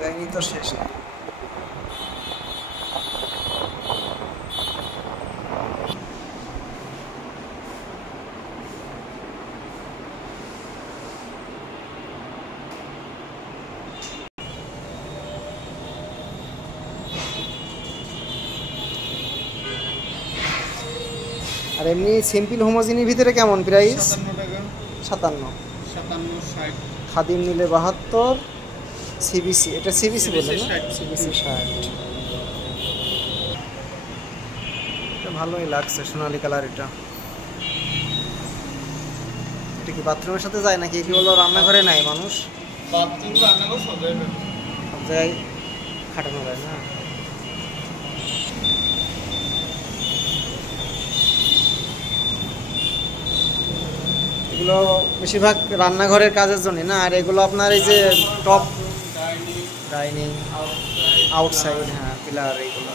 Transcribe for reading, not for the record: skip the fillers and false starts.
কাহিনী তো শেষ না। আর এমনি সিম্পল হোমোজিনির ভিতরে কেমন প্রাইস? 57 টাকা। 57। 57 60। খাদিম নিলে 72, সিবিসি এটা সিবিসি বললেন না? 60। সিবিসি 60। এটা ভালোই লাগছে সোনালী কালার। এটা এটা কি বাথরুমের সাথে যায় নাকি কি হলো রান্নাঘরে নাই মানুষ? বাথরুম রান্নাঘর সব জায়গায় সব জায়গায় খাটানো যায় না। এগুলো বেশিরভাগ রান্নাঘরের কাজের জন্য না, আর এগুলো আপনার এই যে top dining dining outside outside, হ্যাঁ পিলার এইগুলো।